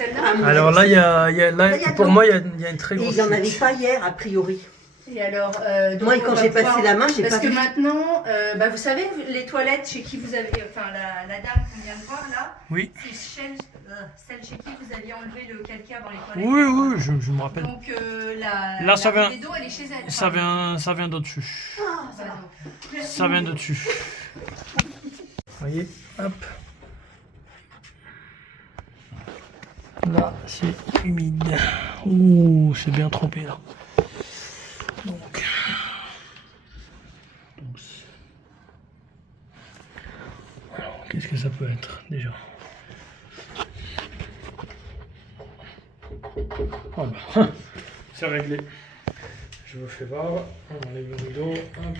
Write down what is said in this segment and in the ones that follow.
Alors là, pour moi, il y a une très grosse. Et il n'en avait pas hier, a priori. Et alors, moi, quand j'ai passé la main, j'ai pas vu. Parce que maintenant, vous savez, les toilettes chez qui vous avez, enfin la dame qu'on vient de voir là, oui. C'est celle chez qui vous aviez enlevé le calcaire dans les toilettes. Oui, oui, je me rappelle. Donc là, la ça vient. d'eau, elle est chez elle. Ça vient d'au-dessus. Ah, Ça vient d'au-dessus. Vous voyez, hop. Là, c'est humide. Ouh, c'est bien trempé là. Donc alors, qu'est-ce que ça peut être déjà? Ah bah, c'est réglé. Je vous fais voir. On enlève le rideau. Hop.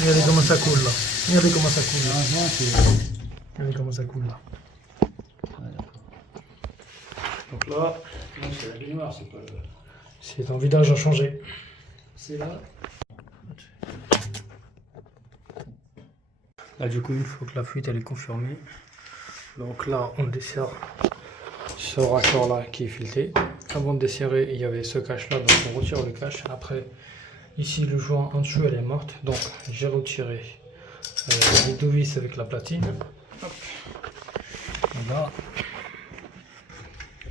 Regardez comment ça coule là. Regardez comment ça coule là. Regardez comment ça coule là. Donc là, c'est la baignoire, c'est pas le... C'est un vidage à changer. C'est là. Là du coup, il faut que la fuite elle est confirmée. Donc là, on dessert ce raccord là qui est fileté. Avant de desserrer, il y avait ce cache là, donc on retire le cache. Après, ici le joint en dessous elle est morte, donc j'ai retiré les deux vis avec la platine. Hop. Voilà.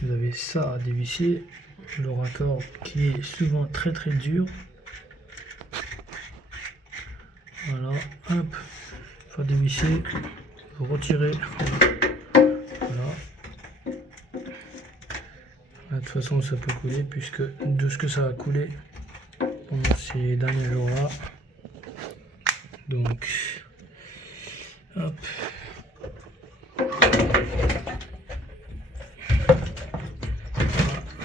Vous avez ça à dévisser, le raccord qui est souvent très dur. Voilà, hop, il faut dévisser, vous retirez. Voilà. Là, de toute façon, ça peut couler puisque de ce que ça a coulé pendant ces derniers jours-là. Donc, hop.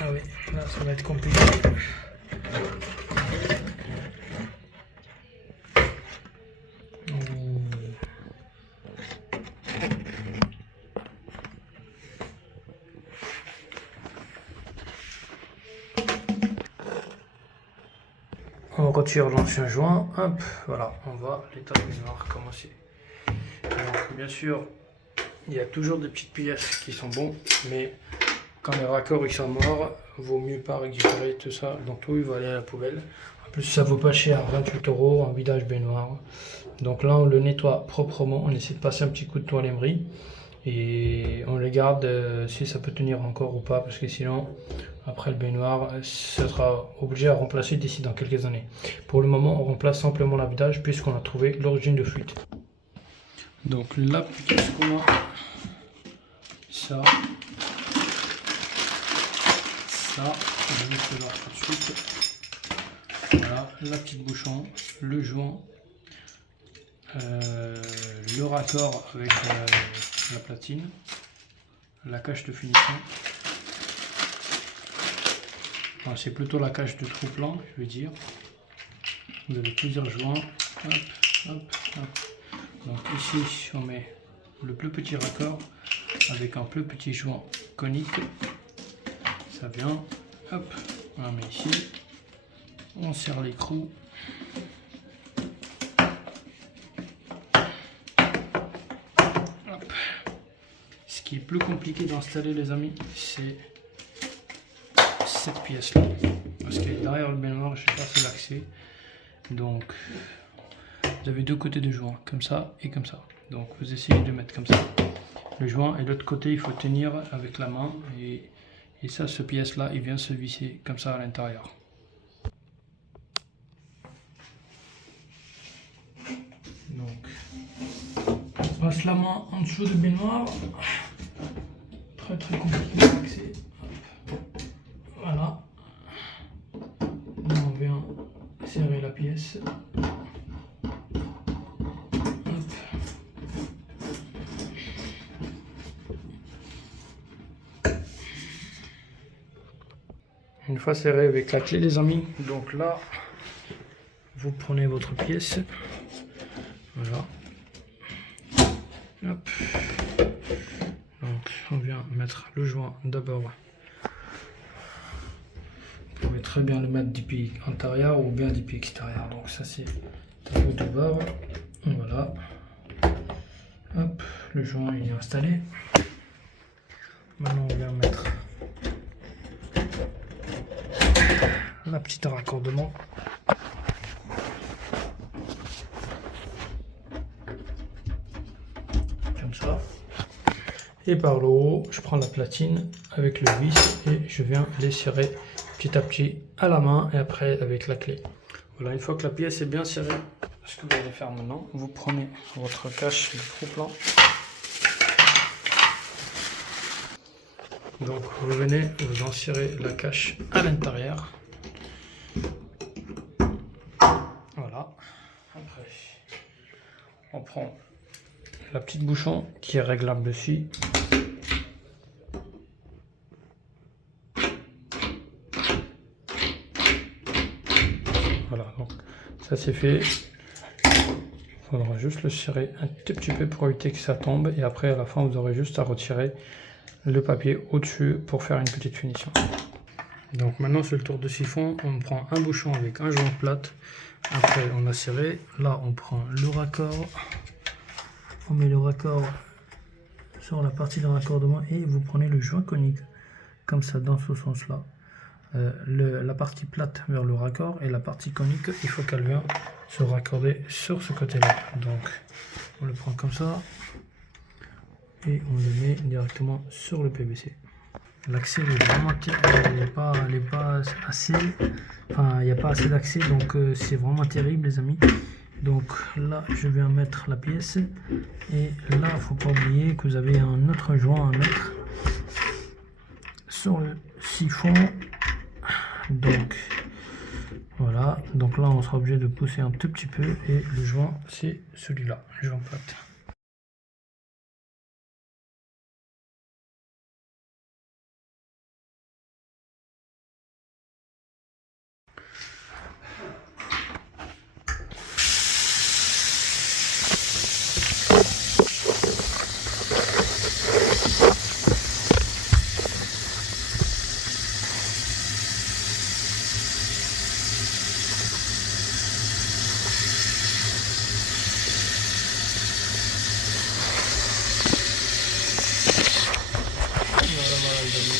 Ah oui, là ça va être compliqué. On retire l'ancien joint, hop, voilà, on va l'état noir commencer. Donc bien sûr, il y a toujours des petites pièces qui sont bons, mais quand les raccords ils sont morts, vaut mieux pas récupérer tout ça, donc tout il va aller à la poubelle. En plus ça vaut pas cher, 28 € en vidage baignoire. Donc là on le nettoie proprement, on essaie de passer un petit coup de toile émery et on le garde si ça peut tenir encore ou pas, parce que sinon après le baignoire ça sera obligé à remplacer d'ici dans quelques années. Pour le moment on remplace simplement la vidage puisqu'on a trouvé l'origine de fuite. Donc la pièce qu'on a, ça, je vais te voir tout de suite. Voilà, la petite bouchon, le joint, le raccord avec la platine, la cache de finition. Enfin, c'est plutôt la cache de trou plan, je veux dire. Vous avez plusieurs joints. Hop, hop, hop. Donc ici, on met le plus petit raccord avec un plus petit joint conique. Ça vient, hop, on met ici, on serre l'écrou. Hop. Ce qui est plus compliqué d'installer les amis, c'est cette pièce là, parce que derrière le baignoire, je sais pas, c'est l'accès. Donc vous avez deux côtés de joint, comme ça et comme ça. Donc vous essayez de mettre comme ça le joint, et l'autre côté il faut tenir avec la main, et ça, ce pièce là il vient se visser comme ça à l'intérieur. Donc on passe la main en dessous du baignoire, très compliqué d'accès. Voilà, on vient serrer la pièce. Une fois serré avec la clé les amis, donc là vous prenez votre pièce, voilà, hop, donc on vient mettre le joint d'abord. Vous pouvez très bien le mettre du pied intérieur ou bien du pied extérieur, donc ça c'est à vous de voir. Voilà, hop, le joint il est installé. Maintenant on vient mettre la petite raccordement. Comme ça. Et par le haut, je prends la platine avec le vis et je viens les serrer petit à petit à la main et après avec la clé. Voilà, une fois que la pièce est bien serrée, ce que vous allez faire maintenant, vous prenez votre cache de trop-plein. Donc vous venez vous insérer la cache à l'intérieur. Voilà. Après, on prend la petite bouchon qui est réglable dessus. Voilà, donc ça c'est fait. Il faudra juste le serrer un tout petit peu pour éviter que ça tombe. Et après à la fin vous aurez juste à retirer le papier au-dessus pour faire une petite finition. Donc maintenant sur le tour de siphon, on prend un bouchon avec un joint plate. Après on a serré. Là on prend le raccord. On met le raccord sur la partie de raccordement et vous prenez le joint conique. Comme ça dans ce sens là. La partie plate vers le raccord et la partie conique, il faut qu'elle vienne se raccorder sur ce côté là. Donc on le prend comme ça et on le met directement sur le PVC. L'accès est vraiment il n'est pas assez, enfin il n'y a pas assez d'accès, donc c'est vraiment terrible les amis. Donc là je viens mettre la pièce et là il faut pas oublier que vous avez un autre joint à mettre sur le siphon. Donc voilà, donc là on sera obligé de pousser un tout petit peu et le joint c'est celui-là, le joint plate.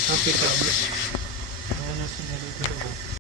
Impeccable.